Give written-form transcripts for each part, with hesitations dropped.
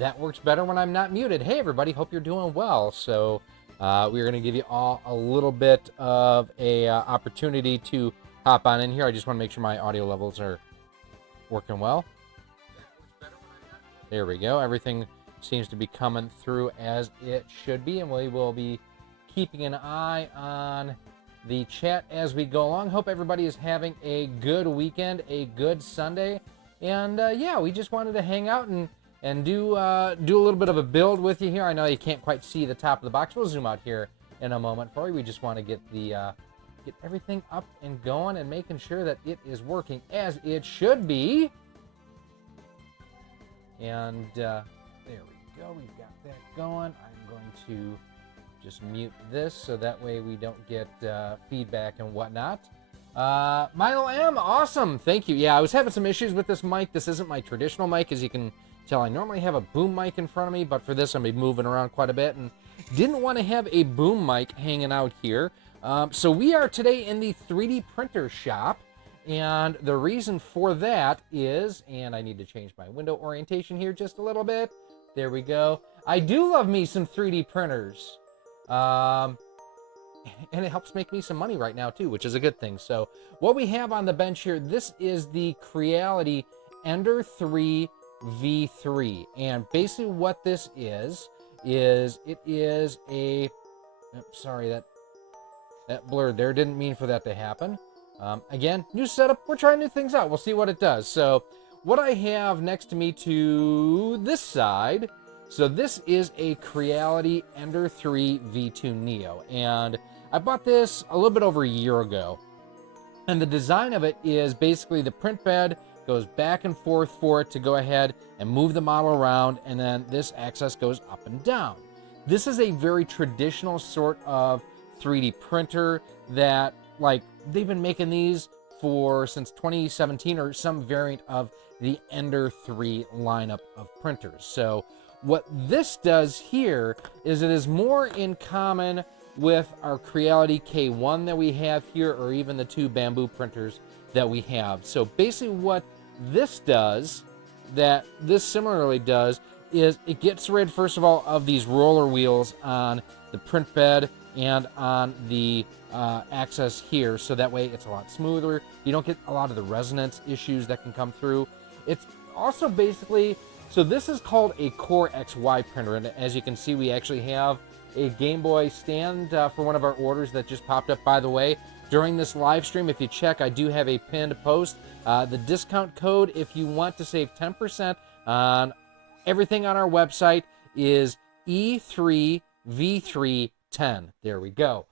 that works better when I'm not muted. Hey everybody, hope you're doing well. So we're going to give you all a little bit of a opportunity to hop on in here. I just want to make sure my audio levels are working well. There we go. Everything seems to be coming through as it should be, and we will be keeping an eye on the chat as we go along. Hope everybody is having a good weekend, a good Sunday, and yeah, we just wanted to hang out and do a little bit of a build with you here. I know you can't quite see the top of the box. We'll zoom out here in a moment for you. We just want to get the get everything up and going and making sure that it is working as it should be. And there we go. We've got that going. I'm going to just mute this so that way we don't get feedback and whatnot. Milo M, awesome. Thank you. Yeah, I was having some issues with this mic. This isn't my traditional mic, as you can tell. I normally have a boom mic in front of me, but for this I'm going to be moving around quite a bit and didn't want to have a boom mic hanging out here. So we are today in the 3D printer shop. And the reason for that is, and I need to change my window orientation here just a little bit. There we go. I do love me some 3D printers. And it helps make me some money right now too, which is a good thing. So what we have on the bench here, this is the Creality Ender 3 V3. And basically what this is it is a, oops, sorry, that blurred there. Didn't mean for that to happen. Again, new setup. We're trying new things out. We'll see what it does. So what I have next to me to this side, so this is a Creality Ender 3 V2 Neo. And I bought this a little bit over a year ago. And the design of it is basically the print bed goes back and forth for it to go ahead and move the model around. And then this axis goes up and down. This is a very traditional sort of 3D printer that, like, they've been making these since 2017 or some variant of the Ender 3 lineup of printers. So what this does here is it is more in common with our Creality K1 that we have here, or even the two bamboo printers that we have. So basically what this does, that this similarly does, is it gets rid, first of all, of these roller wheels on the print bed and on the axis here, so that way it's a lot smoother. You don't get a lot of the resonance issues that can come through. It's also basically, so this is called a Core XY printer, and as you can see, we actually have a Game Boy stand for one of our orders that just popped up. By the way, during this live stream, if you check, I do have a pinned post. The discount code, if you want to save 10% on everything on our website, is E3V310. There we go.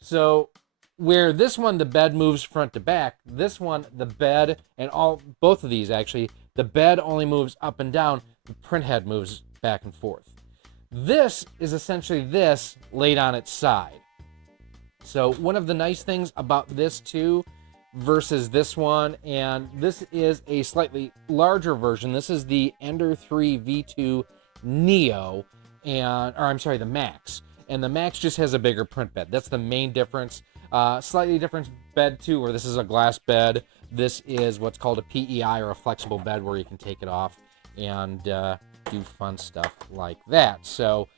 So where this one, the bed moves front to back, this one, the bed, and both of these actually, the bed only moves up and down, the print head moves back and forth. This is essentially this laid on its side. So one of the nice things about this too versus this one, and this is a slightly larger version. This is the Ender 3 V2 Neo, or I'm sorry, the Max. And the Max just has a bigger print bed. That's the main difference. Slightly different bed too, where this is a glass bed. This is what's called a PEI, or a flexible bed, where you can take it off and do fun stuff like that. So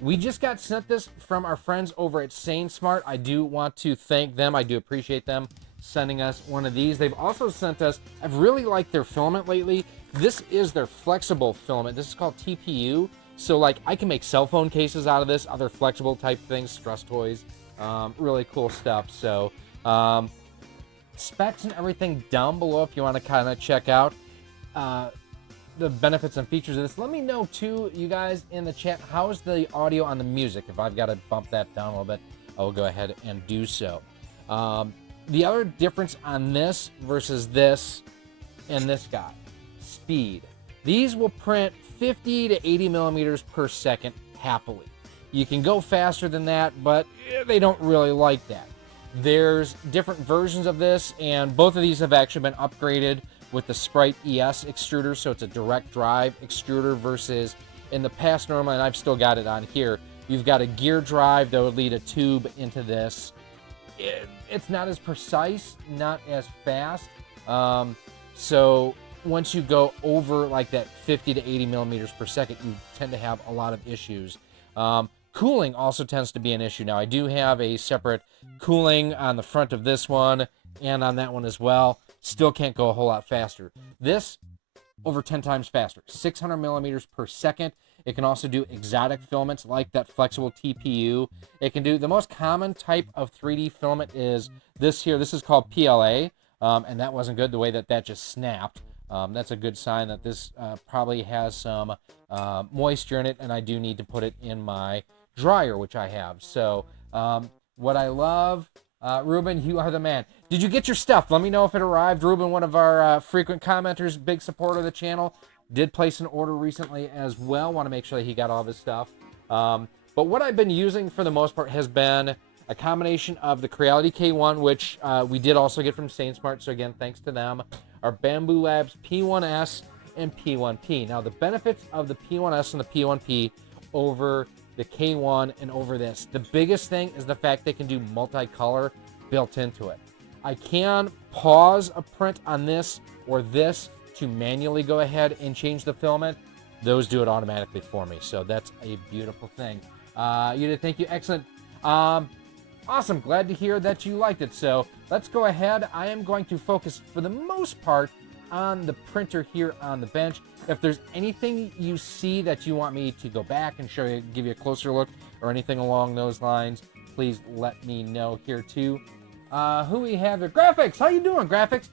we just got sent this from our friends over at Sain Smart. I do want to thank them. I do appreciate them sending us one of these. They've also sent us, I've really liked their filament lately. This is their flexible filament. This is called TPU. So like I can make cell phone cases out of this, other flexible type things, stress toys, really cool stuff. So specs and everything down below if you want to kind of check out the benefits and features of this. Let me know too, you guys in the chat, how's the audio on the music? If I've got to bump that down a little bit, I will go ahead and do so. The other difference on this versus this and this guy, speed. These will print 50 to 80 millimeters per second happily. You can go faster than that, but they don't really like that. There's different versions of this, and both of these have actually been upgraded with the Sprite ES extruder, so it's a direct drive extruder versus in the past normally, and I've still got it on here, you've got a gear drive that would lead a tube into this. It's not as precise, not as fast, so once you go over like that 50 to 80 millimeters per second, you tend to have a lot of issues. Cooling also tends to be an issue. Now, I do have a separate cooling on the front of this one and on that one as well. Still can't go a whole lot faster. This, over 10 times faster, 600 millimeters per second. It can also do exotic filaments like that flexible TPU. It can do the most common type of 3D filament is this here. This is called PLA, and that wasn't good, the way that that just snapped. That's a good sign that this probably has some moisture in it, and I do need to put it in my dryer, which I have. So what I love, Ruben, you are the man. Did you get your stuff? Let me know if it arrived. Ruben, one of our frequent commenters, big supporter of the channel, did place an order recently as well. Want to make sure that he got all of his stuff. But what I've been using for the most part has been a combination of the Creality K1, which we did also get from Sain Smart. So again, thanks to them. Our Bamboo Labs P1S and P1P. Now the benefits of the P1S and the P1P over the K1 and over this, the biggest thing is the fact they can do multicolor built into it. I can pause a print on this or this to manually go ahead and change the filament. Those do it automatically for me, so that's a beautiful thing. You did, thank you, excellent. Awesome, glad to hear that you liked it. So let's go ahead. I am going to focus for the most part on the printer here on the bench. If there's anything you see that you want me to go back and show you, give you a closer look or anything along those lines, please let me know here too. Who we have there? Graphics, how you doing, Graphics?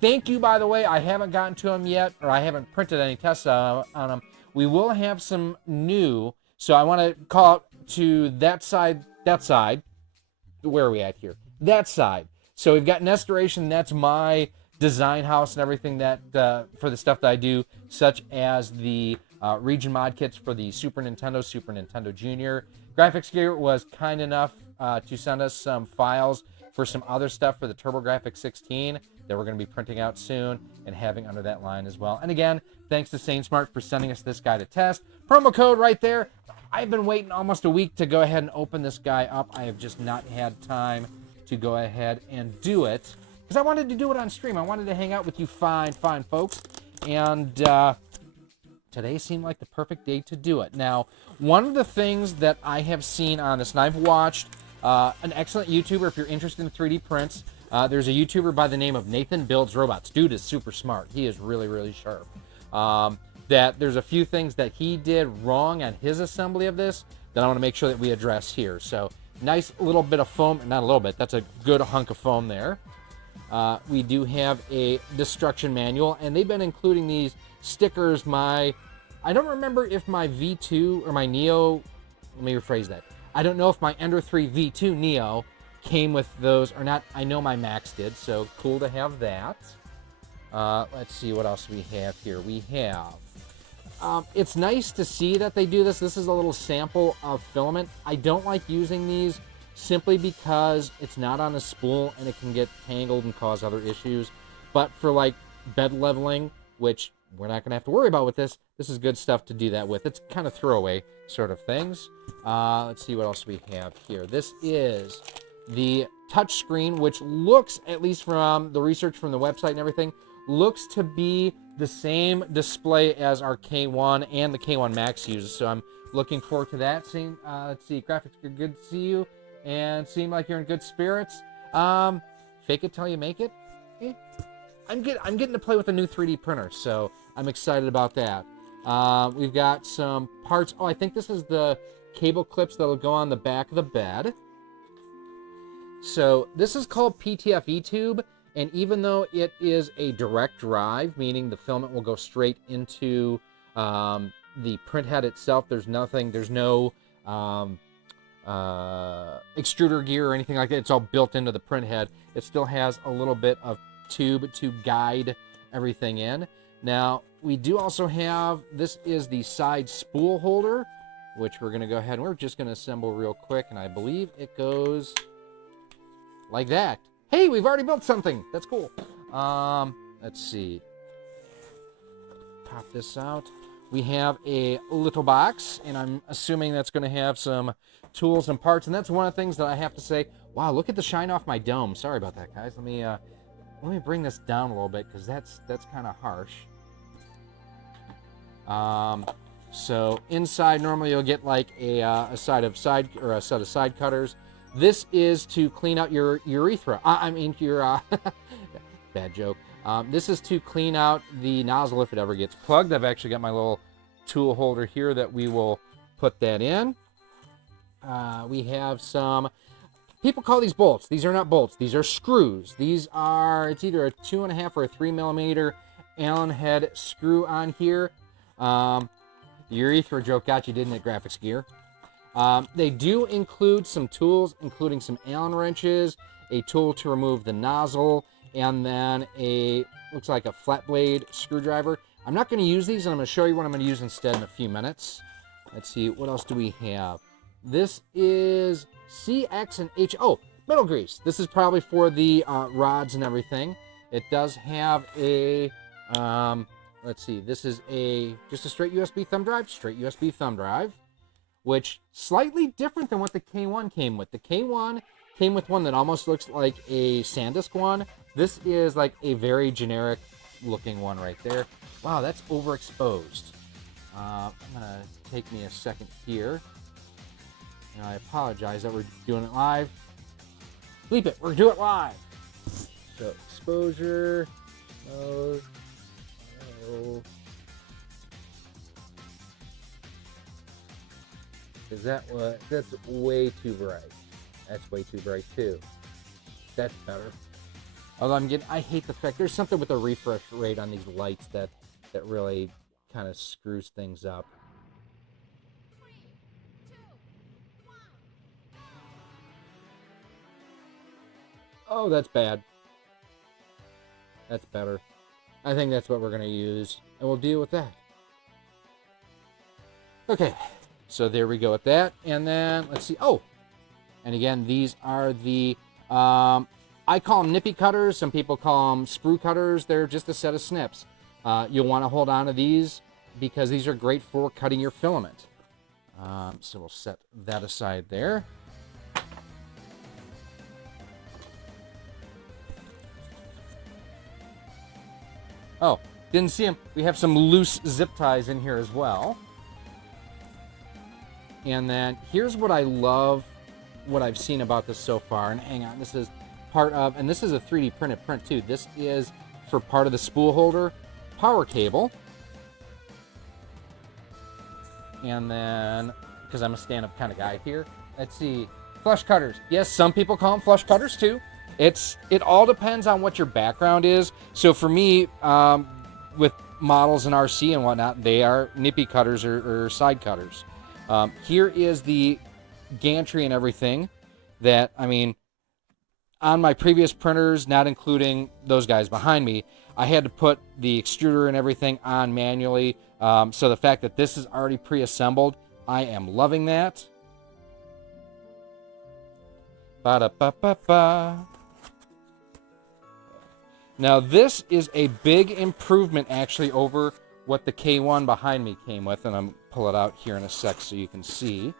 Thank you, by the way. I haven't gotten to them yet, or I haven't printed any tests on them. We will have some new, so I want to call out to that side. Where are we at here? That side. So we've got Nestoration. That's my design house and everything that for the stuff that I do, such as the region mod kits for the Super Nintendo Junior. Graphics Gear was kind enough to send us some files for some other stuff for the TurboGrafx 16 that we're going to be printing out soon and having under that line as well. And again, thanks to Sain Smart for sending us this guy to test. Promo code right there. I've been waiting almost a week to go ahead and open this guy up. I have just not had time to go ahead and do it because I wanted to do it on stream. I wanted to hang out with you fine folks. And today seemed like the perfect day to do it. Now, one of the things that I have seen on this, and I've watched an excellent YouTuber, if you're interested in 3D prints, there's a YouTuber by the name of Nathan Builds Robots. Dude is super smart. He is really, really sharp. That there's a few things that he did wrong on his assembly of this that I want to make sure that we address here. So, nice little bit of foam. Not a little bit. That's a good hunk of foam there. We do have a destruction manual, and they've been including these stickers. I don't remember if my V2 or my Neo, let me rephrase that. I don't know if my Ender 3 V2 Neo came with those or not. I know my Max did, so cool to have that. Let's see what else we have here. We have, it's nice to see that they do this. This is a little sample of filament. I don't like using these simply because it's not on a spool and it can get tangled and cause other issues. But for like bed leveling, which we're not going to have to worry about with this, this is good stuff to do that with. It's kind of throwaway sort of things. Let's see what else we have here. This is the touch screen, which looks, at least from the research from the website and everything, looks to be the same display as our K1 and the K1 Max uses. So I'm looking forward to that. Let's see, Graphics, good to see you and seem like you're in good spirits. Fake it till you make it. I'm getting to play with a new 3D printer, so I'm excited about that. We've got some parts. Oh, I think this is the cable clips that'll go on the back of the bed. So this is called PTFE tube, and even though it is a direct drive, meaning the filament will go straight into the print head itself, there's no extruder gear or anything like that. It's all built into the print head. It still has a little bit of tube to guide everything in. Now, we do also have, this is the side spool holder, which we're going to go ahead and we're just going to assemble real quick, and I believe it goes like that. Hey, we've already built something. That's cool. Let's see. Pop this out. We have a little box, and I'm assuming that's going to have some tools and parts, and that's one of the things that I have to say. Wow, look at the shine off my dome. Sorry about that, guys. Let me let me bring this down a little bit because that's kind of harsh. So inside, normally you'll get like a set of side cutters. This is to clean out your urethra. I mean your bad joke. This is to clean out the nozzle if it ever gets plugged. I've actually got my little tool holder here that we will put that in. We have some, people call these bolts. These are not bolts. These are screws. These are, it's either a 2.5 or a 3 millimeter Allen head screw on here. Urethra joke got you, didn't it, graphics gear? They do include some tools, including some Allen wrenches, a tool to remove the nozzle, and then looks like a flat blade screwdriver. I'm not going to use these, and I'm going to show you what I'm going to use instead in a few minutes. Let's see, what else do we have? This is CX and H. Oh, metal grease. This is probably for the rods and everything. It does have a, let's see, this is just a straight USB thumb drive, which slightly different than what the K1 came with. The K1 came with one that almost looks like a SanDisk one. This is like a very generic looking one right there. Wow, that's overexposed. I'm gonna take me a second here. And I apologize that we're doing it live. Bleep it, we're doing it live. So exposure mode. Is that what? That's way too bright. That's way too bright too. That's better. Although I hate the fact there's something with the refresh rate on these lights that really kind of screws things up. 3, 2, 1. Oh, that's bad. That's better. I think that's what we're going to use, and we'll deal with that. Okay, so there we go with that. And then, let's see. Oh, and again, these are the, I call them nippy cutters. Some people call them sprue cutters. They're just a set of snips. You'll want to hold on to these because these are great for cutting your filament. So we'll set that aside there. Oh, didn't see them. We have some loose zip ties in here as well. And then here's what I love, what I've seen about this so far. And hang on, this is part of, and this is a 3D printed print too. This is for part of the spool holder power cable. And then, because I'm a stand-up kind of guy here, let's see, flush cutters. Yes, some people call them flush cutters too. It all depends on what your background is. So for me, with models in RC and whatnot, they are nippy cutters or side cutters. Here is the gantry and everything that, I mean, on my previous printers, not including those guys behind me, I had to put the extruder and everything on manually. So the fact that this is already pre-assembled, I am loving that. Ba-da-ba-ba-ba. Now this is a big improvement actually over what the K1 behind me came with, and I'm pull it out here in a sec so you can see.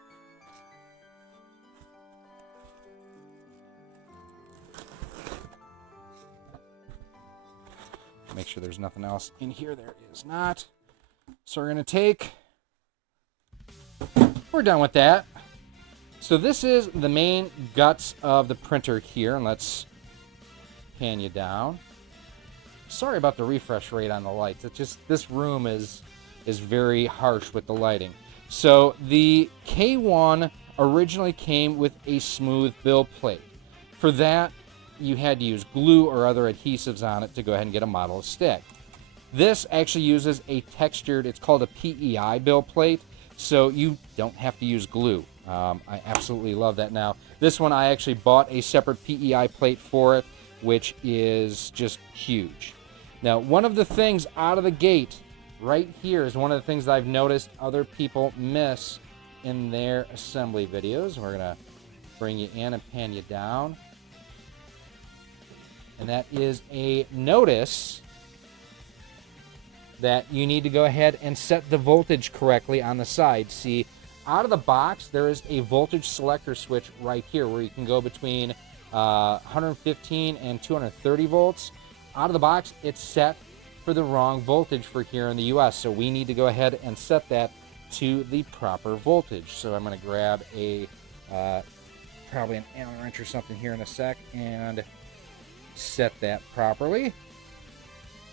Make sure there's nothing else in here. There is not. So we're done with that. So this is the main guts of the printer here, and let's pan you down. Sorry about the refresh rate on the lights. It's just, this room is very harsh with the lighting. So the K1 originally came with a smooth build plate. For that, you had to use glue or other adhesives on it to go ahead and get a model to stick. This actually uses a textured, it's called a PEI build plate, so you don't have to use glue. I absolutely love that now. This one, I actually bought a separate PEI plate for it, which is just huge. Now, one of the things out of the gate right here is one of the things that I've noticed other people miss in their assembly videos. We're going to bring you in and pan you down. And that is a notice that you need to go ahead and set the voltage correctly on the side. See, out of the box, there is a voltage selector switch right here where you can go between 115 and 230 volts. out of the box, it's set for the wrong voltage for here in the US. So we need to go ahead and set that to the proper voltage. So I'm going to grab a probably an Allen wrench or something here in a sec and set that properly.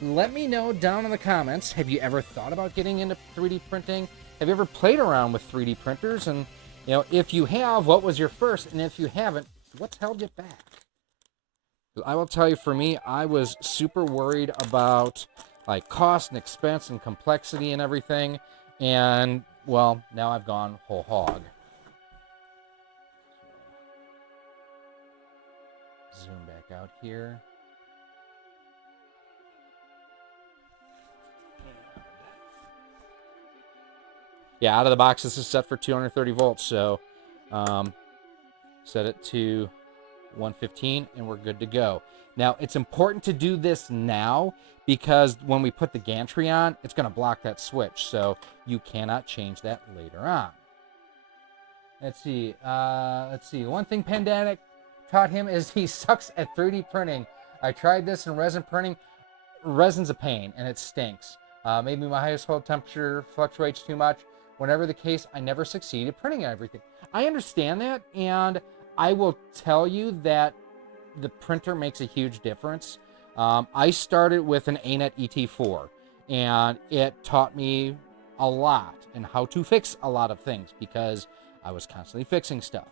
Let me know down in the comments, have you ever thought about getting into 3D printing? Have you ever played around with 3D printers? And, you know, if you have, what was your first? And if you haven't, what's held you back? I will tell you, for me, I was super worried about like cost and expense and complexity and everything. And, well, now I've gone whole hog. Zoom back out here. Yeah, out of the box, this is set for 230 volts. So set it to 115 and we're good to go. Now, it's important to do this now because when we put the gantry on, it's going to block that switch. So you cannot change that later on. Let's see. One thing Pandemic taught him is he sucks at 3D printing. I tried this in resin printing. Resin's a pain and it stinks. Maybe my highest hold temperature fluctuates too much. Whenever the case, I never succeeded printing everything. I understand that, and I will tell you that the printer makes a huge difference. I started with an ANET ET4, and it taught me a lot and how to fix a lot of things because I was constantly fixing stuff.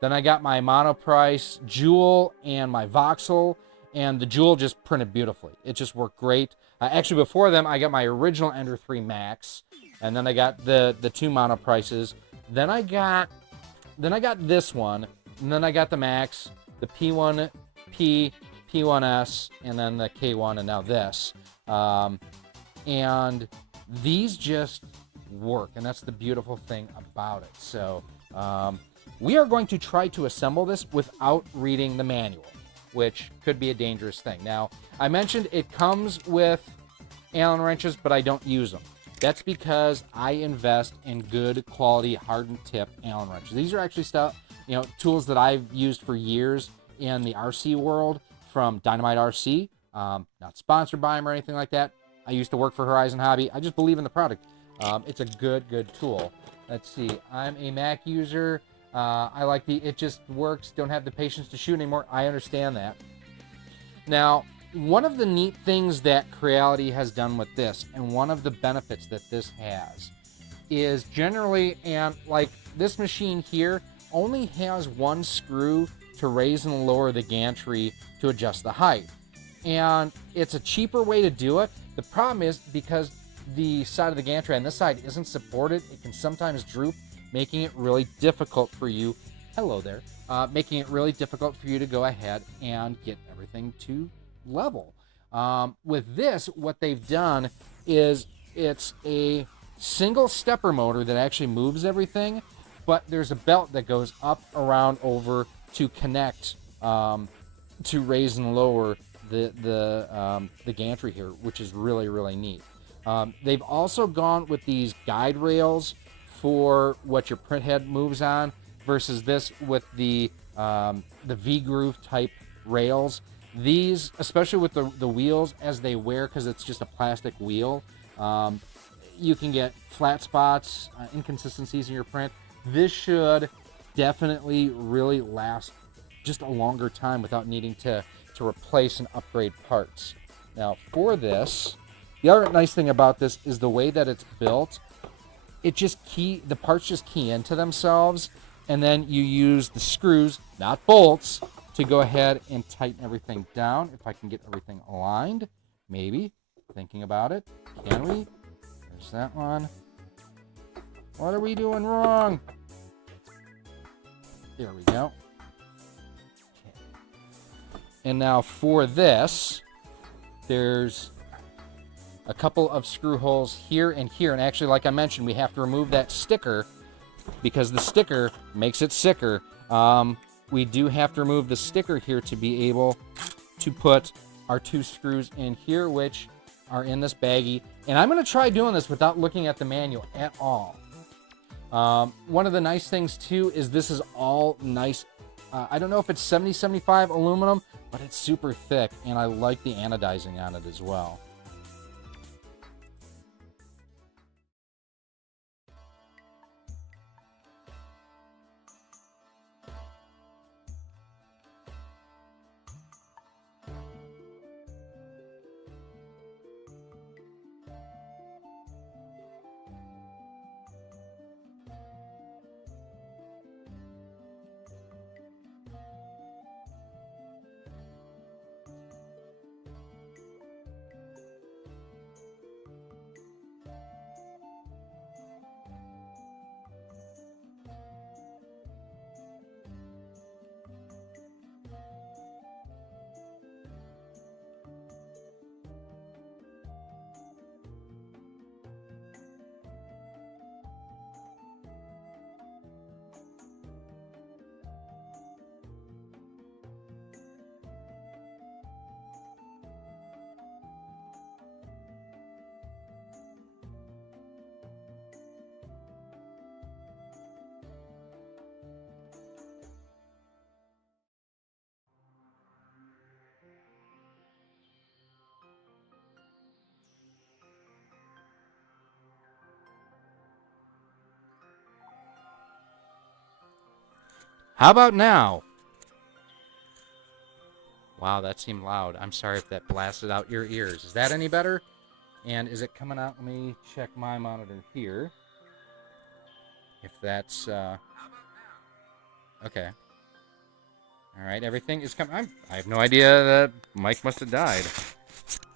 Then I got my Monoprice Jewel and my Voxel, and the Jewel just printed beautifully. It just worked great. Actually, before them, I got my original Ender 3 Max, and then I got the two Monoprices. Then I got this one, and then I got the Max, the P1P, P1S, and then the K1, and now this. And these just work, and that's the beautiful thing about it. So we are going to try to assemble this without reading the manual, which could be a dangerous thing. Now, I mentioned it comes with Allen wrenches, but I don't use them. That's because I invest in good quality hardened tip Allen wrenches. These are actually stuff, tools that I've used for years in the RC world from Dynamite RC. Not sponsored by them or anything like that. I used to work for Horizon Hobby. I just believe in the product. It's a good tool. Let's see. I'm a Mac user. I like it just works. Don't have the patience to shoot anymore. I understand that. Now, one of the neat things that Creality has done with this, and one of the benefits that this has, is generally, and like this machine here, only has one screw to raise and lower the gantry to adjust the height. And it's a cheaper way to do it. The problem is because the side of the gantry on this side isn't supported, it can sometimes droop, making it really difficult for you. Hello there. Making it really difficult for you to go ahead and get everything to level. With this, what they've done is it's a single stepper motor that actually moves everything, but there's a belt that goes up, around, over to connect to raise and lower the gantry here, which is really neat. They've also gone with these guide rails for what your print head moves on versus this with the V-groove type rails. These, especially with the wheels as they wear, because it's just a plastic wheel, you can get flat spots, inconsistencies in your print. This should definitely really last just a longer time without needing to replace and upgrade parts. Now, for this, the other nice thing about this is the way that it's built. The parts just key into themselves, and then you use the screws, not bolts, to go ahead and tighten everything down. If I can get everything aligned, maybe. Thinking about it. Can we? There's that one. What are we doing wrong? There we go. Okay. And now for this, there's a couple of screw holes here and here. And actually, like I mentioned, we have to remove that sticker because the sticker makes it sicker. We do have to remove the sticker here to be able to put our two screws in here, which are in this baggie. And I'm going to try doing this without looking at the manual at all. One of the nice things, too, is this is all nice. I don't know if it's 70-75 aluminum, but it's super thick, and I like the anodizing on it as well. How about now? Wow, that seemed loud. I'm sorry if that blasted out your ears. Is that any better? And is it coming out? Let me check my monitor here. If that's, okay. All right, everything is coming. I have no idea that mic must have died.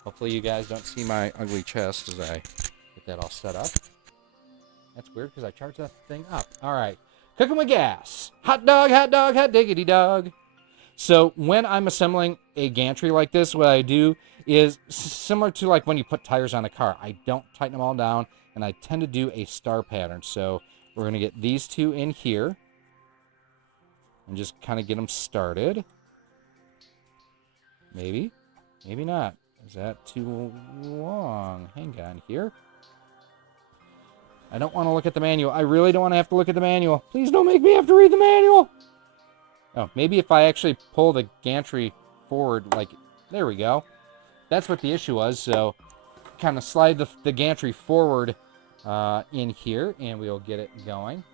Hopefully you guys don't see my ugly chest as I get that all set up. That's weird because I charged that thing up. All right. Cooking with gas. Hot dog, hot diggity dog. So when I'm assembling a gantry like this, what I do is similar to like when you put tires on a car. I don't tighten them all down, and I tend to do a star pattern. So we're going to get these two in here and just kind of get them started. Maybe, maybe not. Is that too long? Hang on here. I don't want to look at the manual. I really don't want to have to look at the manual. Please don't make me have to read the manual. Oh, maybe if I actually pull the gantry forward, like, there we go. That's what the issue was. So kind of slide the gantry forward in here, and we'll get it going.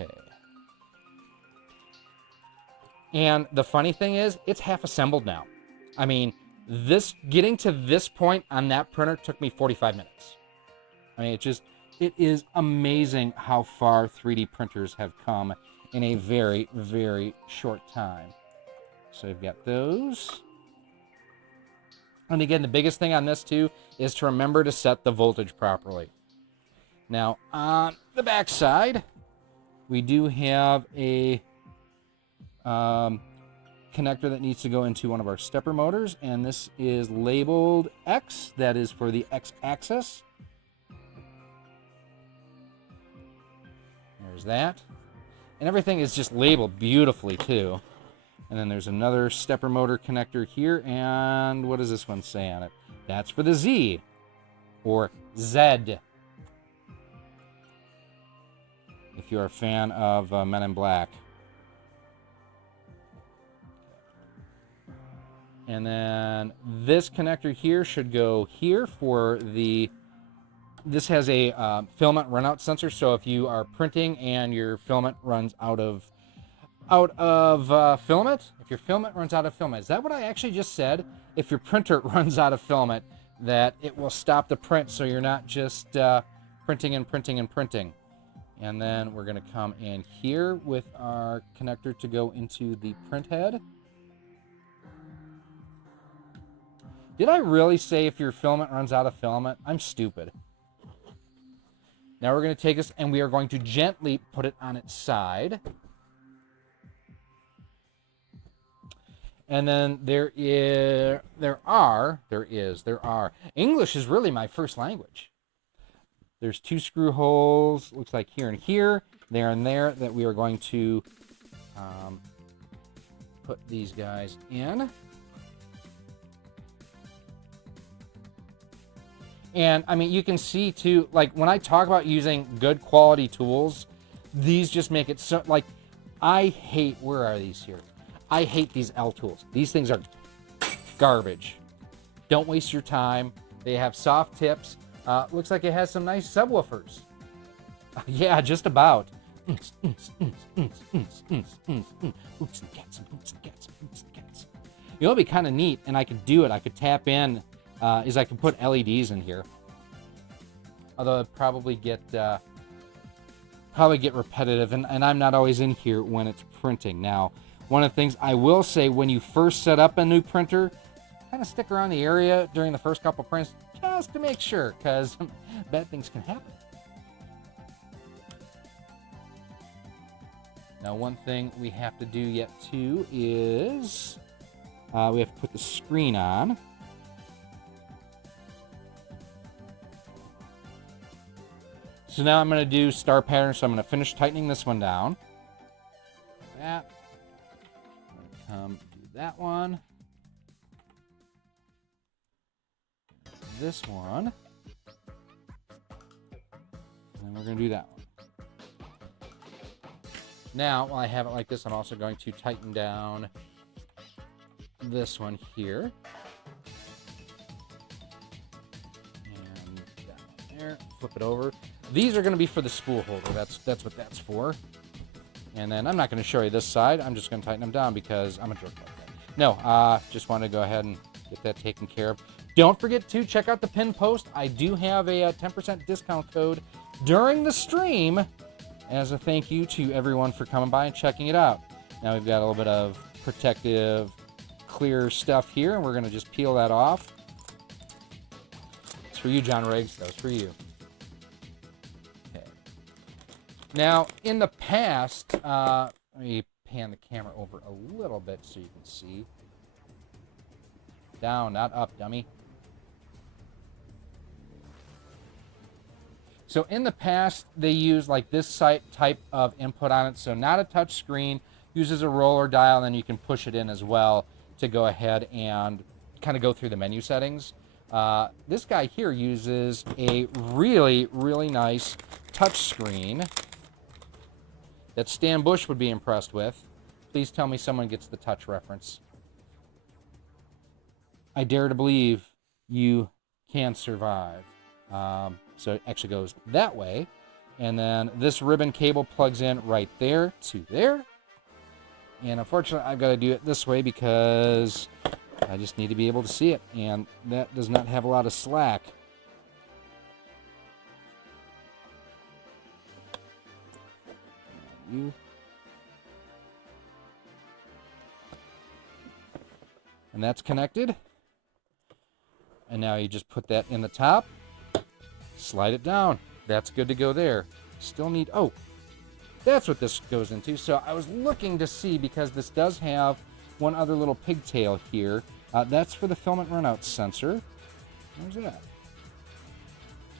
Okay. And the funny thing is, it's half assembled now. I mean, getting to this point on that printer took me 45 minutes. I mean, it is amazing how far 3D printers have come in a very, very short time. So we've got those. And again, the biggest thing on this too is to remember to set the voltage properly. Now, on the back side, we do have a connector that needs to go into one of our stepper motors, and this is labeled X. That is for the X axis. There's that. And everything is just labeled beautifully too. And then there's another stepper motor connector here, and what does this one say on it? That's for the Z, or Z, if you're a fan of Men in Black. And then this connector here should go here for the... This has a filament runout sensor, so if you are printing and your filament runs out of filament, if your filament runs out of filament, is that what I actually just said? If your printer runs out of filament, that it will stop the print, so you're not just printing and printing and printing. And then we're going to come in here with our connector to go into the print head. Did I really say if your filament runs out of filament? I'm stupid. Now we're going to take this and we are going to gently put it on its side. And then there are. English is really my first language. There's 2 screw holes, looks like here and here, there and there, that we are going to put these guys in. And I mean, you can see too, like when I talk about using good quality tools, these just make it so, like, I hate, where are these here? I hate these L tools. These things are garbage. Don't waste your time. They have soft tips. Looks like it has some nice subwoofers. Yeah, just about. Oops and cats. You know, it'd be kind of neat, and I could do it. I could tap in, is I could put LEDs in here. Although it'd probably get repetitive, and I'm not always in here when it's printing. Now, one of the things I will say, when you first set up a new printer, kind of stick around the area during the first couple prints just to make sure, because bad things can happen. Now, one thing we have to do yet too is we have to put the screen on. So now I'm going to do star pattern, so I'm going to finish tightening this one down. That. I'm going to come do that one. This one. And then we're going to do that one. Now, while I have it like this, I'm also going to tighten down this one here. And that one there. Flip it over. These are going to be for the spool holder. That's what that's for. And then I'm not going to show you this side. I'm just going to tighten them down because I'm a jerk like that. No, just want to go ahead and get that taken care of. Don't forget to check out the pin post. I do have a 10% discount code during the stream as a thank you to everyone for coming by and checking it out. Now we've got a little bit of protective clear stuff here, and we're going to just peel that off. It's for you, John Riggs. That was for you. Okay. Now, in the past, let me pan the camera over a little bit so you can see. Down, not up, dummy. So in the past, they used like this type of input on it. So not a touch screen, uses a roller dial, and then you can push it in as well to go ahead and kind of go through the menu settings. This guy here uses a really, really nice touch screen that Stan Bush would be impressed with. Please tell me someone gets the touch reference. I dare to believe you can survive. So it actually goes that way. And then this ribbon cable plugs in right there to there. And unfortunately, I've got to do it this way because I just need to be able to see it. And that does not have a lot of slack. And that's connected. And now you just put that in the top. Slide it down. That's good to go there. Still need, oh, that's what this goes into. So I was looking to see, because this does have one other little pigtail here. That's for the filament runout sensor. Where's that?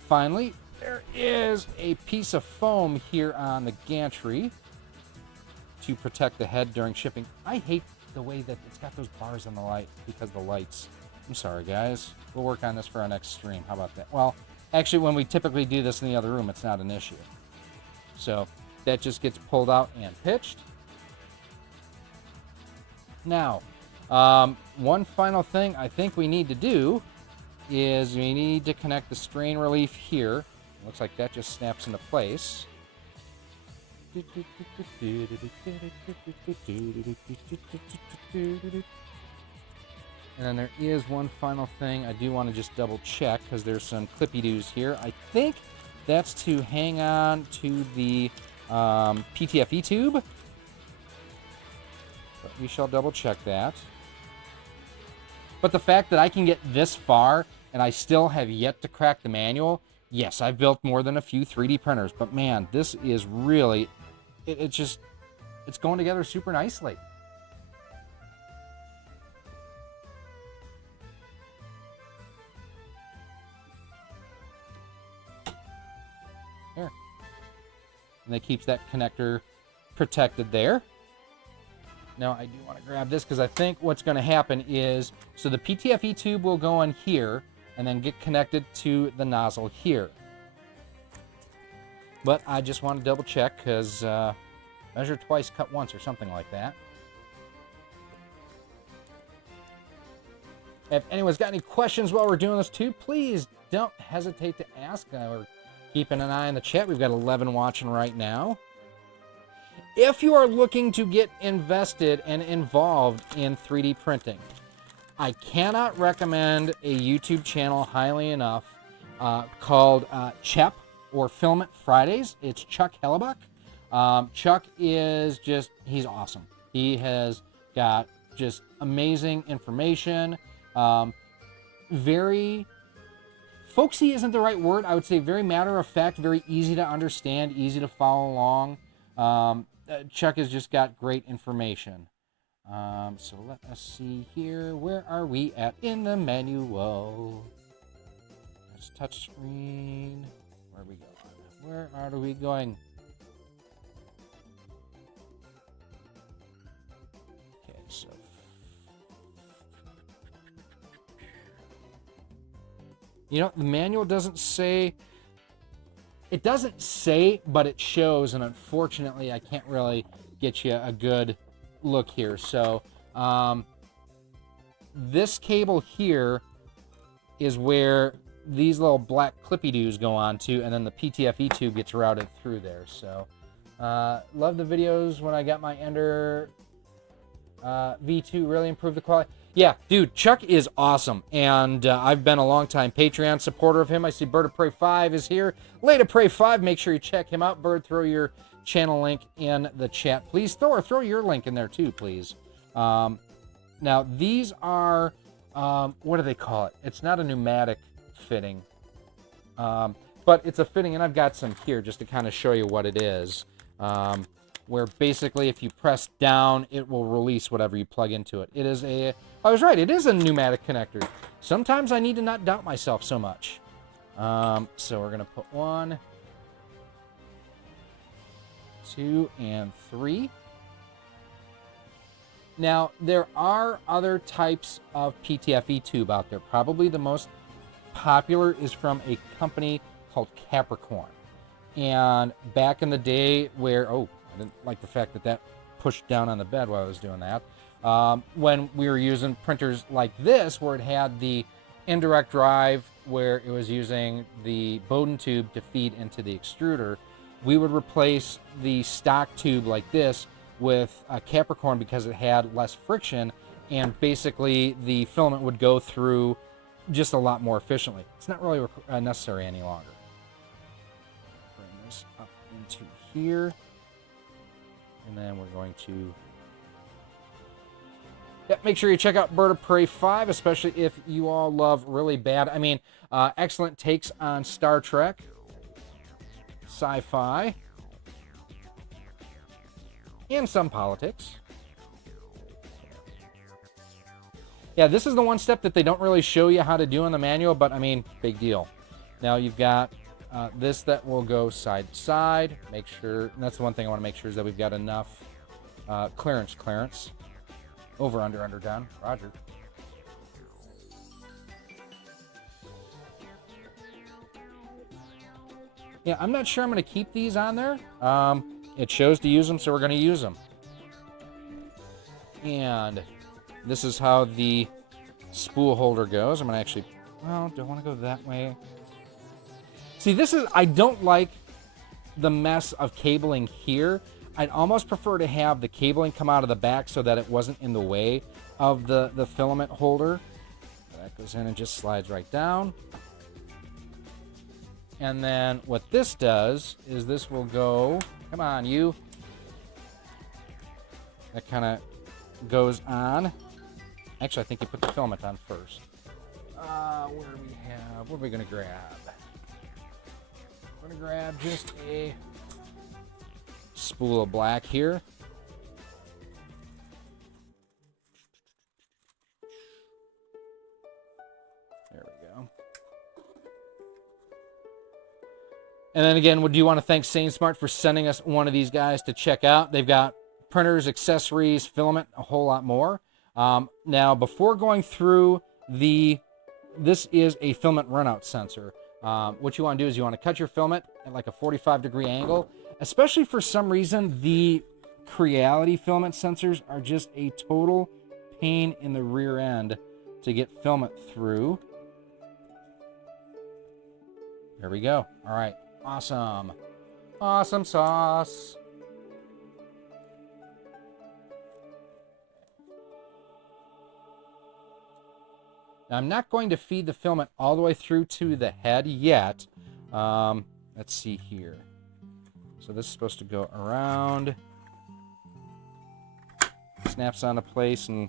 Finally, there is a piece of foam here on the gantry to protect the head during shipping. I hate the way that it's got those bars on the light because of the lights. I'm sorry, guys. We'll work on this for our next stream. How about that? Well, actually, when we typically do this in the other room, it's not an issue. So that just gets pulled out and pitched. Now, one final thing I think we need to do is we need to connect the strain relief here. Looks like that just snaps into place. And then there is one final thing I do want to just double check, because there's some clippy-doos here. I think that's to hang on to the PTFE tube. But we shall double check that. But the fact that I can get this far and I still have yet to crack the manual, yes, I've built more than a few 3D printers, but man, this is really, it's going together super nicely. There. And that keeps that connector protected there. Now, I do want to grab this because I think what's going to happen is, so the PTFE tube will go in here, and then get connected to the nozzle here. But I just want to double check because measure twice, cut once, or something like that. If anyone's got any questions while we're doing this too, please don't hesitate to ask. We're keeping an eye on the chat. We've got 11 watching right now. If you are looking to get invested and involved in 3D printing, I cannot recommend a YouTube channel highly enough called CHEP, or Filament Fridays. It's Chuck Hellebuck. Chuck is just, he's awesome. He has got just amazing information. Very folksy isn't the right word. I would say very matter of fact, very easy to understand, easy to follow along. Chuck has just got great information. So let us see here. Where are we at in the manual? There's touch screen. Where are we going? Where are we going? Okay, so you know, the manual doesn't say, it doesn't say, but it shows, and unfortunately I can't really get you a good look here. So this cable here is where these little black clippy-doos go on to, and then the PTFE tube gets routed through there. So love the videos when I got my Ender V2, really improved the quality. Yeah, dude, Chuck is awesome, and I've been a long-time Patreon supporter of him. I see Bird of Prey 5 is here. Late of Prey 5, make sure you check him out. Bird, throw your channel link in the chat, please. Throw your link in there too, please. Now, these are, what do they call it? It's not a pneumatic fitting, but it's a fitting, and I've got some here just to kind of show you what it is. Where basically if you press down, it will release whatever you plug into it. It is a, I was right, it is a pneumatic connector. Sometimes I need to not doubt myself so much. So we're gonna put 1, 2, and 3. Now, there are other types of PTFE tube out there. Probably the most popular is from a company called Capricorn. And back in the day where, oh, I didn't like the fact that that pushed down on the bed while I was doing that. When we were using printers like this, where it had the indirect drive, where it was using the Bowden tube to feed into the extruder, we would replace the stock tube like this with a Capricorn because it had less friction, and basically the filament would go through just a lot more efficiently. It's not really necessary any longer. Bring this up into here. And then we're going to, make sure you check out Bird of Prey 5, especially if you all love really bad, excellent takes on Star Trek, sci-fi, and some politics. Yeah, this is the one step that they don't really show you how to do in the manual, but I mean, big deal. Now you've got this that will go side to side. Make sure, and that's the one thing I want to make sure is that we've got enough clearance. Over, under, done. Roger. Yeah, I'm not sure I'm going to keep these on there. It shows to use them, so we're going to use them. And this is how the spool holder goes. I'm going to actually, well, do I want to go that way? See, this is, I don't like the mess of cabling here. I'd almost prefer to have the cabling come out of the back so that it wasn't in the way of the filament holder. That goes in and just slides right down. And then what this does is this will go, come on, you. That kind of goes on. Actually, I think you put the filament on first. What do we have? What are we going to grab? We're going to grab just a spool of black here. There we go. And then again, we do want to thank Sain Smart for sending us one of these guys to check out. They've got printers, accessories, filament, a whole lot more. Now, before going through the this is a filament runout sensor. What you want to do is you want to cut your filament at like a 45-degree angle. Especially for some reason, the Creality filament sensors are just a total pain in the rear end to get filament through. There we go. All right. Awesome. Awesome sauce. Now, I'm not going to feed the filament all the way through to the head yet. Let's see here. So this is supposed to go around. Snaps onto place and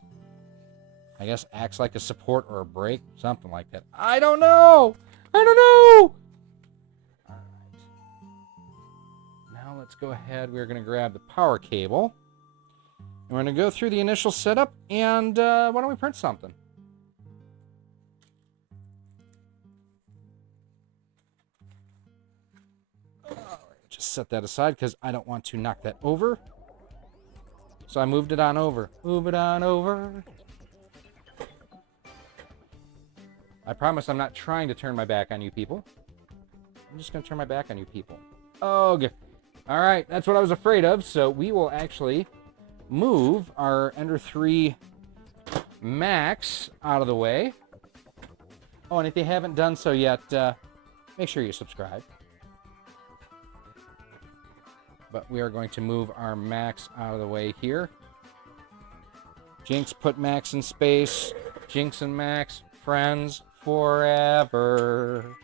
I guess acts like a support or a brake. Something like that. I don't know. I don't know. All right. Now let's go ahead. We're going to grab the power cable. And we're going to go through the initial setup. And why don't we print something? Just set that aside because I don't want to knock that over. So I moved it on over. Move it on over. I promise I'm not trying to turn my back on you people. I'm just going to turn my back on you people. Ugh. All right, that's what I was afraid of. So we will actually move our Ender 3 Max out of the way. Oh, and if you haven't done so yet, make sure you subscribe. But we are going to move our Max out of the way here. Jinx put Max in space. Jinx and Max, friends forever.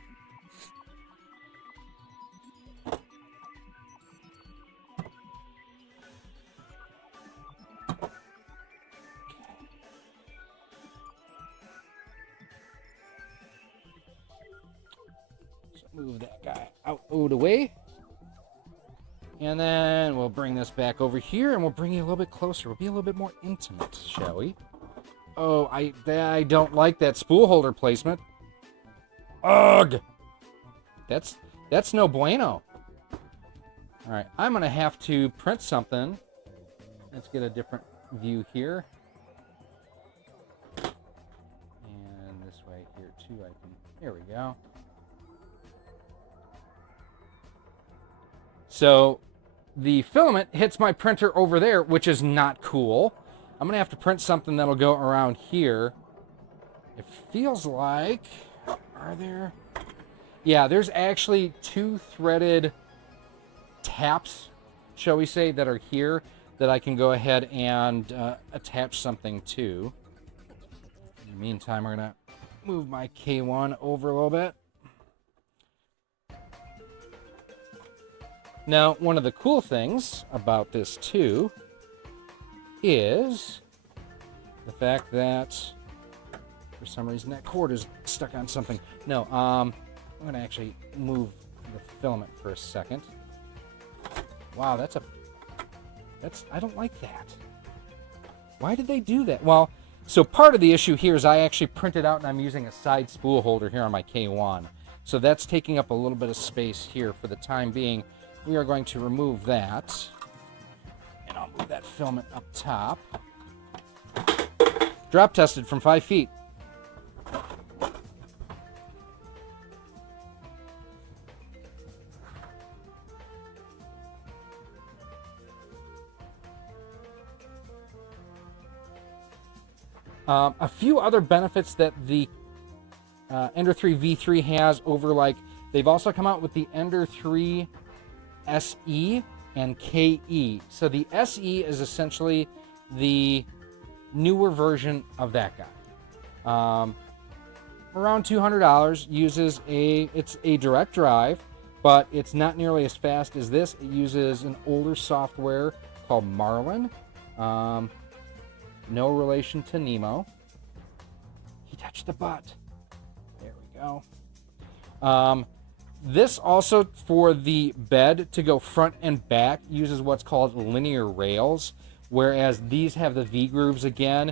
So move that guy out of the way. And then we'll bring this back over here, and we'll bring you a little bit closer. We'll be a little bit more intimate, shall we? Oh, I don't like that spool holder placement. Ugh! That's no bueno. All right, I'm going to have to print something. Let's get a different view here. And this way here, too. There we go. So the filament hits my printer over there, which is not cool. I'm going to have to print something that'll go around here. It feels like... Are there... Yeah, there's actually 2 threaded taps, shall we say, that are here that I can go ahead and attach something to. In the meantime, we're going to move my K1 over a little bit. Now, one of the cool things about this, too, is the fact that, for some reason, that cord is stuck on something. No, I'm going to actually move the filament for a second. Wow, I don't like that. Why did they do that? Well, so part of the issue here is I actually printed out and I'm using a side spool holder here on my K1. So that's taking up a little bit of space here for the time being. We are going to remove that, and I'll move that filament up top. Drop tested from 5 feet. A few other benefits that the Ender 3 V3 has over, like, they've also come out with the Ender 3 SE and KE. So the SE is essentially the newer version of that guy. Around $200, uses it's a direct drive, but it's not nearly as fast as this. It uses an older software called Marlin. No relation to Nemo. He touched the butt. There we go. This also, for the bed to go front and back, uses what's called linear rails, whereas these have the V-grooves again.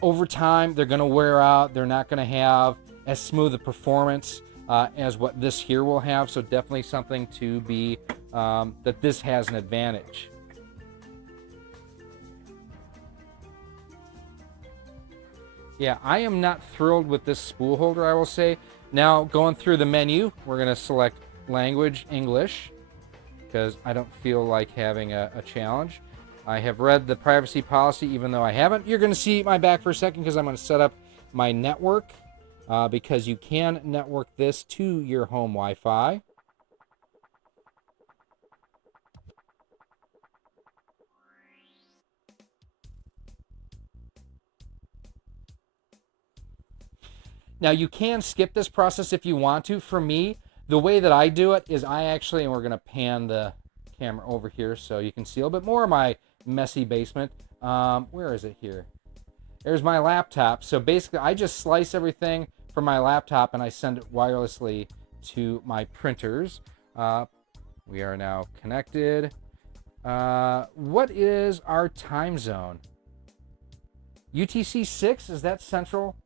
Over time, they're going to wear out. They're not going to have as smooth a performance as what this here will have, so definitely something to be, that this has an advantage. Yeah, I am not thrilled with this spool holder, I will say. Now, going through the menu, we're going to select language, English, because I don't feel like having a challenge. I have read the privacy policy, even though I haven't. You're going to see my back for a second because I'm going to set up my network, because you can network this to your home Wi-Fi. Now, you can skip this process if you want to. For me, the way that I do it is I actually, and we're going to pan the camera over here so you can see a little bit more of my messy basement. Where is it here? There's my laptop. So basically, I just slice everything from my laptop and I send it wirelessly to my printers. We are now connected. What is our time zone? UTC 6, is that central?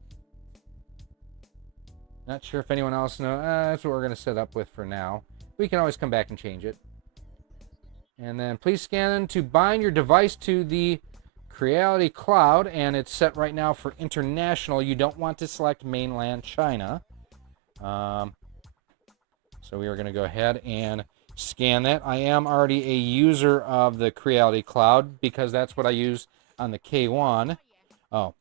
Not sure if anyone else knows. That's what we're going to set up with for now. We can always come back and change it. And then please scan to bind your device to the Creality cloud, and it's set right now for international. You don't want to select mainland China. So we are going to go ahead and scan that. I am already a user of the Creality cloud because that's what I use on the K1. Oh.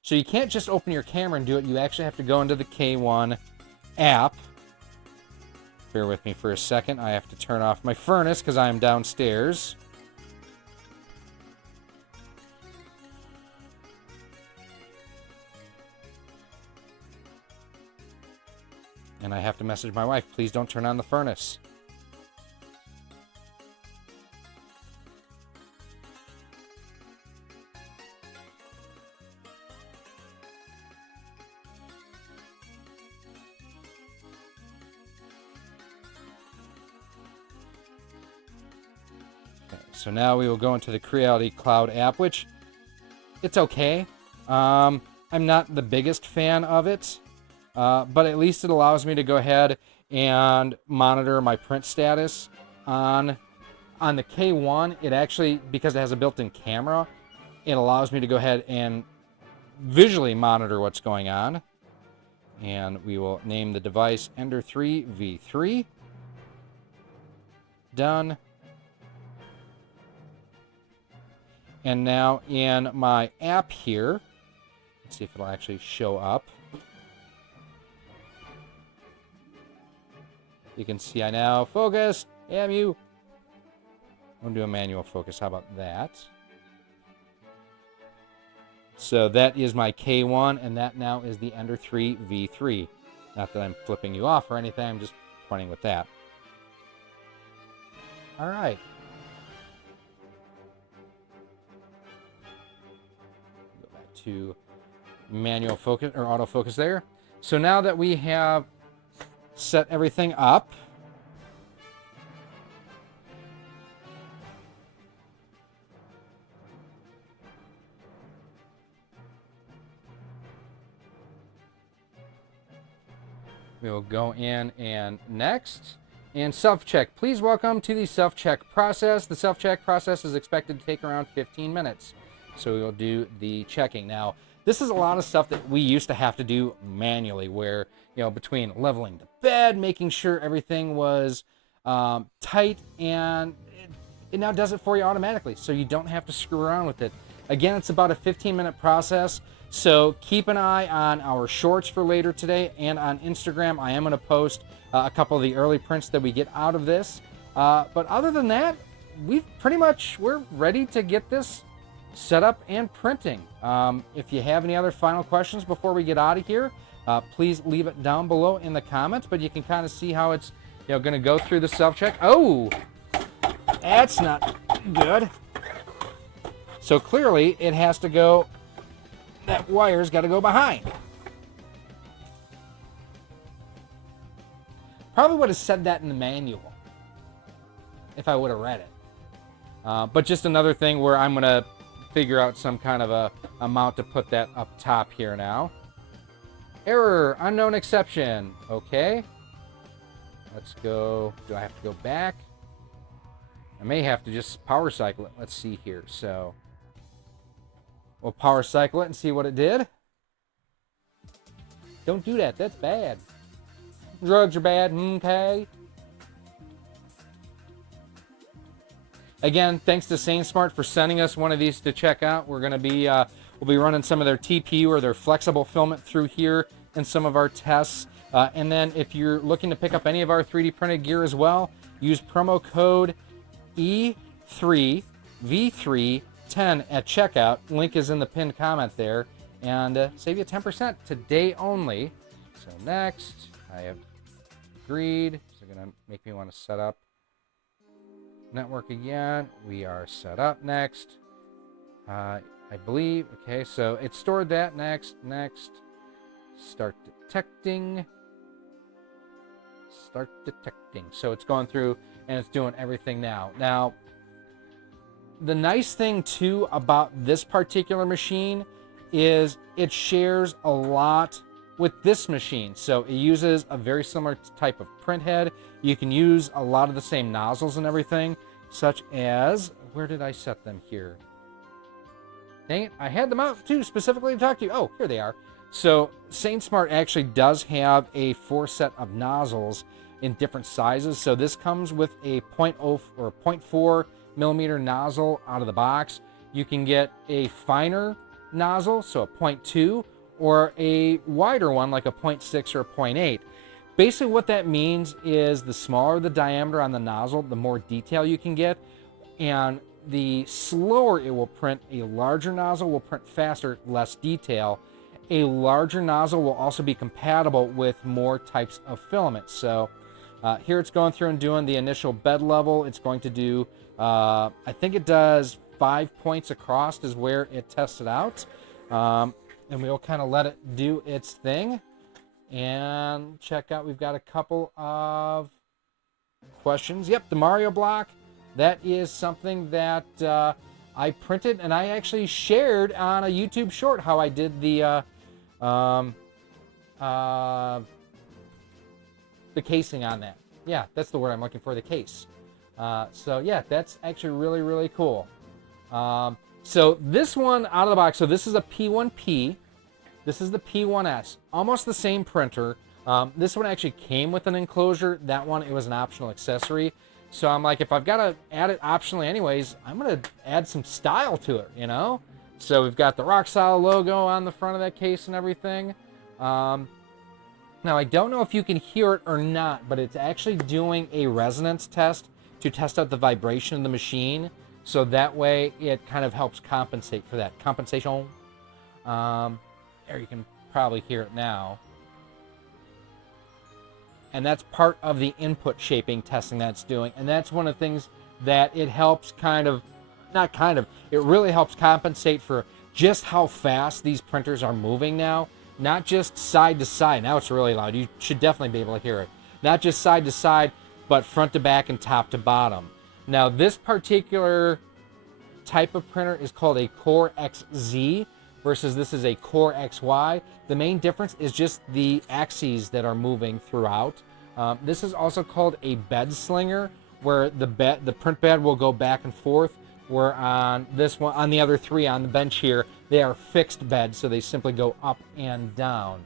So you can't just open your camera and do it. You actually have to go into the K1 app. Bear with me for a second. I have to turn off my furnace because I am downstairs. And I have to message my wife, please don't turn on the furnace. So now we will go into the Creality Cloud app, which it's okay. I'm not the biggest fan of it, but at least it allows me to go ahead and monitor my print status. On the K1, it actually, because it has a built-in camera, it allows me to go ahead and visually monitor what's going on. And we will name the device Ender 3 V3. Done. And now in my app here, let's see if it'll actually show up. You can see I now focused. Damn you. I'm going to do a manual focus. How about that? So that is my K1, and that now is the Ender 3 V3. Not that I'm flipping you off or anything. I'm just pointing with that. All right. Go back to manual focus or autofocus there. So now that we have set everything up, we will go in and next and self-check. Please welcome to the self-check process. The self-check process is expected to take around 15 minutes. So we will do the checking. Now, this is a lot of stuff that we used to have to do manually where, you know, between leveling the bed, making sure everything was tight, and it now does it for you automatically. So you don't have to screw around with it. Again, it's about a 15-minute process. So keep an eye on our shorts for later today, and on Instagram, I am going to post a couple of the early prints that we get out of this. But other than that, we're ready to get this set up and printing. If you have any other final questions before we get out of here, please leave it down below in the comments. But you can kind of see how it's, you know, going to go through the self-check. Oh, that's not good. So clearly, it has to go. That wire's got to go behind. Probably would have said that in the manual if I would have read it. But just another thing where I'm going to figure out some kind of a amount to put that up top here now. Error, unknown exception. Okay. Let's go. Do I have to go back? I may have to just power cycle it. Let's see here. So we'll power cycle it and see what it did. Don't do that. That's bad. Drugs are bad. Okay. Again, thanks to Sain Smart for sending us one of these to check out. We're going to be we'll be running some of their TPU or their flexible filament through here in some of our tests. And then if you're looking to pick up any of our 3D printed gear as well, use promo code E3V310 at checkout. Link is in the pinned comment there, and save you 10% today only. So next, I have agreed. So going to make me want to set up network again. We are set up next. I believe. Okay, so it stored that. Next. Start detecting. So it's going through and it's doing everything now. Now, the nice thing too about this particular machine is it shares a lot with this machine. So it uses a very similar type of print head. You can use a lot of the same nozzles and everything, such as, where did I set them here? Dang it, I had them out too, specifically to talk to you. Oh, here they are. So Sainsmart actually does have a 4 set of nozzles in different sizes. So this comes with a 0.0 or 0.4 millimeter nozzle out of the box. You can get a finer nozzle, so a 0.2, or a wider one like a 0.6 or a 0.8. Basically what that means is the smaller the diameter on the nozzle, the more detail you can get, and the slower it will print. A larger nozzle will print faster, less detail. A larger nozzle will also be compatible with more types of filament. So here it's going through and doing the initial bed level. It's going to do, I think it does 5 points across is where it tested out. And we'll kind of let it do its thing and check out. We've got a couple of questions. Yep, the Mario block. That is something that I printed, and I actually shared on a YouTube short how I did the casing on that. Yeah, that's the word I'm looking for, the case. So yeah, that's actually really, really cool. So this one out of the box, so this is a P1P. This is the P1S, almost the same printer. This one actually came with an enclosure. That one, it was an optional accessory. So I'm like, if I've got to add it optionally anyways, I'm going to add some style to it, you know? So we've got the Rock Solid logo on the front of that case and everything. Now, I don't know if you can hear it or not, but it's actually doing a resonance test to test out the vibration of the machine. So that way it kind of helps compensate for that. Compensation. There, you can probably hear it now. And that's part of the input shaping testing that's doing. And that's one of the things that it helps it really helps compensate for just how fast these printers are moving now. Not just side to side. Now it's really loud. You should definitely be able to hear it. Not just side to side, but front to back and top to bottom. Now this particular type of printer is called a Core XZ versus this is a Core XY. The main difference is just the axes that are moving throughout. This is also called a bed slinger, where the print bed will go back and forth. Where on this one, on the other three on the bench here, they are fixed beds, so they simply go up and down.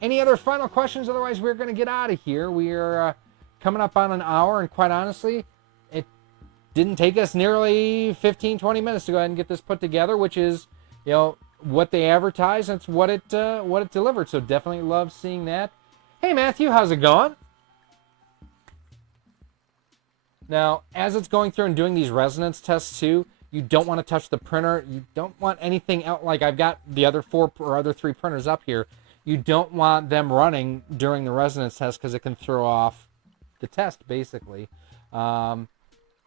Any other final questions? Otherwise, we're going to get out of here. We are coming up on an hour, and quite honestly, it didn't take us nearly 15-20 minutes to go ahead and get this put together, which is, you know, what they advertised, and it's what it delivered. So definitely love seeing that. Hey Matthew, how's it going? Now, as it's going through and doing these resonance tests too, you don't want to touch the printer. You don't want anything else. Like I've got the other 4 or other 3 printers up here. You don't want them running during the resonance test because it can throw off the test basically. But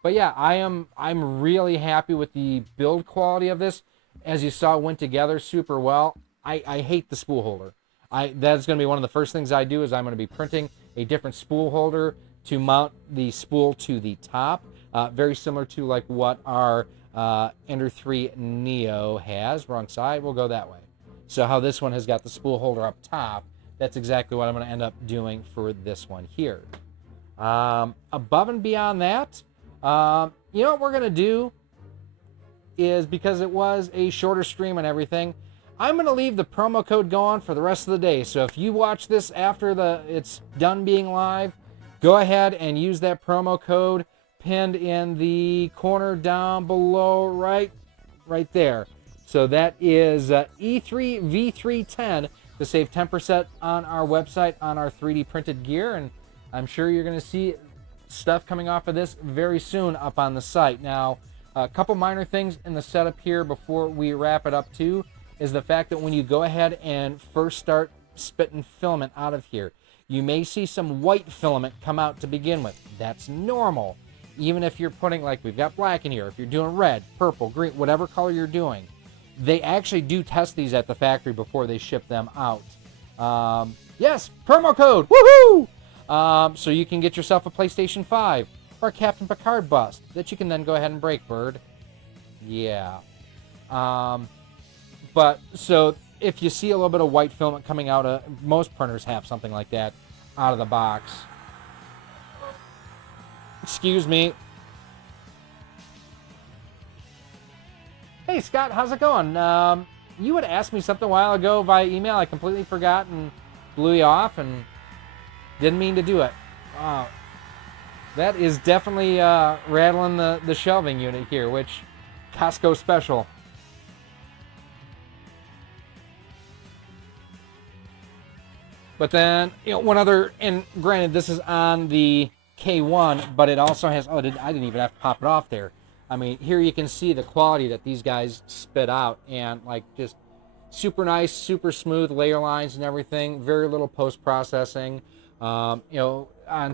yeah, I'm really happy with the build quality of this. As you saw, it went together super well. I hate the spool holder. That's going to be one of the first things I do is I'm going to be printing a different spool holder to mount the spool to the top. Very similar to like what our Ender 3 Neo has. Wrong side, we'll go that way. So how this one has got the spool holder up top, that's exactly what I'm going to end up doing for this one here. Above and beyond that, you know what we're going to do is, because it was a shorter stream and everything, I'm going to leave the promo code going for the rest of the day. So if you watch this after it's done being live, go ahead and use that promo code pinned in the corner down below, right there. So that is E3V310 to save 10% on our website on our 3D printed gear. And I'm sure you're going to see stuff coming off of this very soon up on the site. Now, a couple minor things in the setup here before we wrap it up too is the fact that when you go ahead and first start spitting filament out of here, you may see some white filament come out to begin with. That's normal. Even if you're putting, like we've got black in here, if you're doing red, purple, green, whatever color you're doing, they actually do test these at the factory before they ship them out. Yes, promo code, woohoo! So you can get yourself a PlayStation 5 or a Captain Picard bust that you can then go ahead and break, bird. Yeah. But so if you see a little bit of white filament coming out of, most printers have something like that out of the box. Excuse me. Hey Scott, how's it going? You had asked me something a while ago via email. I completely forgot and blew you off and didn't mean to do it. Wow. That is definitely rattling the shelving unit here, which Costco special. But then, one other, and granted, this is on the K1, but it also has, I didn't even have to pop it off there. I mean, here you can see the quality that these guys spit out, and like just super nice, super smooth layer lines and everything, very little post-processing, on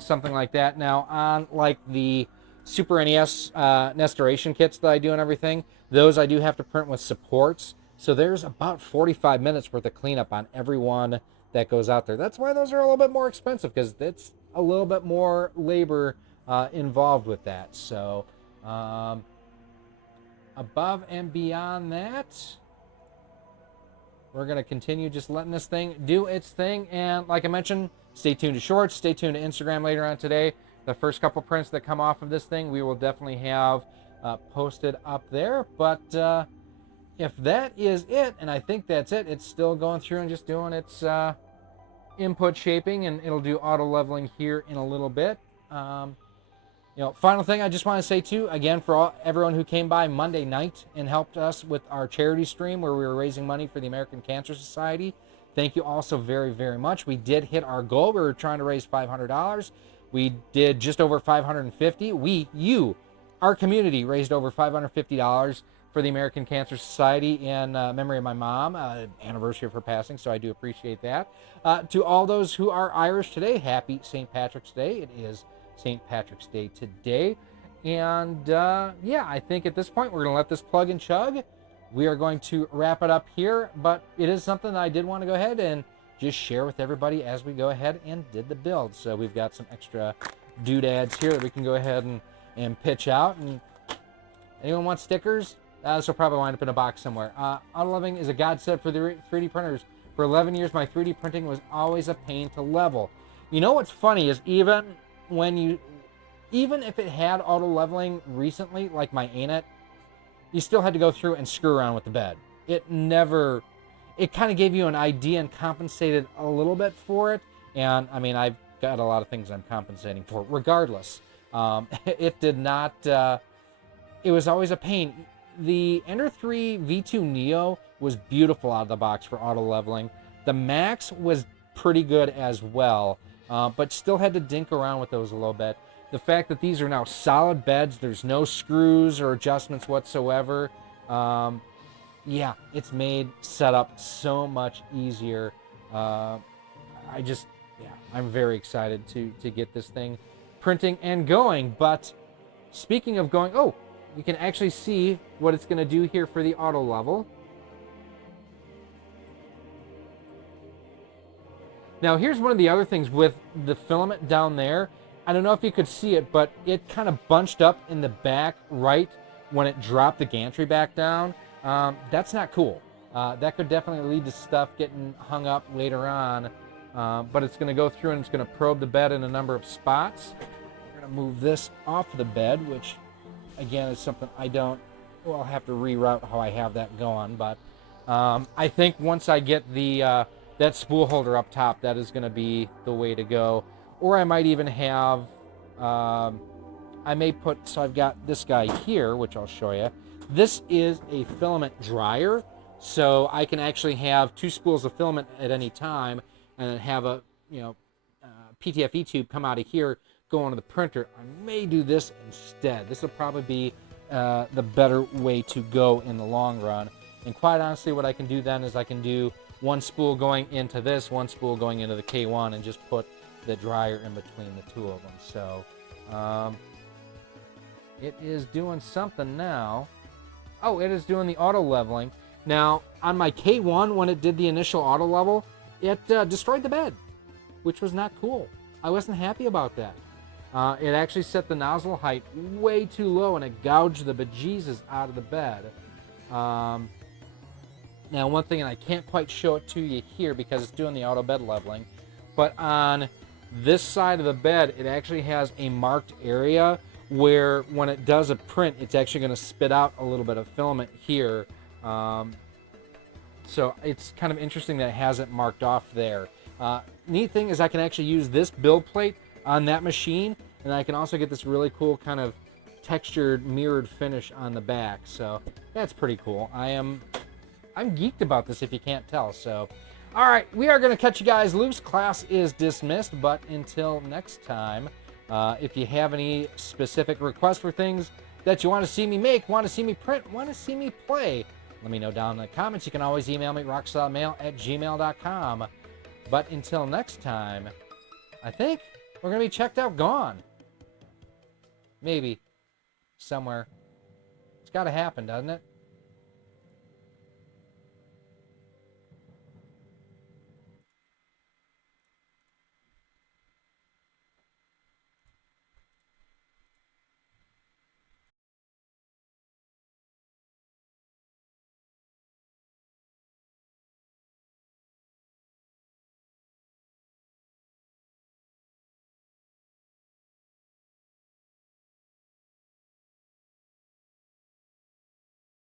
something like that. Now, on like the Super NES Nestoration kits that I do and everything, those I do have to print with supports, so there's about 45 minutes worth of cleanup on every one that goes out there. That's why those are a little bit more expensive, because it's a little bit more labor involved with that. So above and beyond that, we're going to continue just letting this thing do its thing. And like I mentioned, stay tuned to Shorts, stay tuned to Instagram later on today. The first couple prints that come off of this thing, we will definitely have posted up there. But if that is it, and I think that's it, it's still going through and just doing its input shaping, and it'll do auto leveling here in a little bit. Final thing I just want to say too, again, for everyone who came by Monday night and helped us with our charity stream where we were raising money for the American Cancer Society, thank you all so very, very much. We did hit our goal. We were trying to raise $500. We did just over $550. Our community raised over $550 for the American Cancer Society in memory of my mom, anniversary of her passing, so I do appreciate that. To all those who are Irish today, happy St. Patrick's Day. It is St. Patrick's Day today. And I think at this point we're going to let this plug and chug. We are going to wrap it up here, but it is something that I did want to go ahead and just share with everybody as we go ahead and did the build. So we've got some extra doodads here that we can go ahead and pitch out. And anyone want stickers? This will probably wind up in a box somewhere. Auto leveling is a godsend for the 3D printers. For 11 years, my 3D printing was always a pain to level. You know what's funny is even if it had auto leveling recently, like my ANET, you still had to go through and screw around with the bed. It kind of gave you an idea and compensated a little bit for it. And I mean, I've got a lot of things I'm compensating for regardless. It did not, it was always a pain. The Ender 3 V2 Neo was beautiful out of the box for auto leveling. The Max was pretty good as well, but still had to dink around with those a little bit. The fact that these are now solid beds, there's no screws or adjustments whatsoever. It's made setup so much easier. I'm very excited to get this thing printing and going. But speaking of going, you can actually see what it's going to do here for the auto level. Now, here's one of the other things with the filament down there. I don't know if you could see it, but it kind of bunched up in the back right when it dropped the gantry back down. That's not cool. That could definitely lead to stuff getting hung up later on. But it's going to go through and it's going to probe the bed in a number of spots. We're going to move this off the bed, which again is something I'll have to reroute how I have that going. But I think once I get the that spool holder up top, that is going to be the way to go. Or I might even have, I may put, so I've got this guy here, which I'll show you. This is a filament dryer, so I can actually have 2 spools of filament at any time, and then have a, you know, PTFE tube come out of here, go onto the printer. I may do this instead. This will probably be the better way to go in the long run. And quite honestly, what I can do then is I can do 1 spool going into this, 1 spool going into the K1, and just put the dryer in between the 2 of them. So it is doing something now. Oh, it is doing the auto leveling. Now, on my K1, when it did the initial auto level, it destroyed the bed, which was not cool. I wasn't happy about that. It actually set the nozzle height way too low, and it gouged the bejesus out of the bed. Now, one thing, and I can't quite show it to you here because it's doing the auto bed leveling, but on this side of the bed, it actually has a marked area where when it does a print, it's actually going to spit out a little bit of filament here. So it's kind of interesting that it has it marked off there. Neat thing is I can actually use this build plate on that machine, and I can also get this really cool kind of textured mirrored finish on the back. So that's pretty cool. I'm geeked about this if you can't tell. So all right, we are going to cut you guys loose. Class is dismissed, but until next time, if you have any specific requests for things that you want to see me make, want to see me print, want to see me play, let me know down in the comments. You can always email me, rocksolidmail@gmail.com. But until next time, I think we're going to be checked out, gone. Maybe. Somewhere. It's got to happen, doesn't it?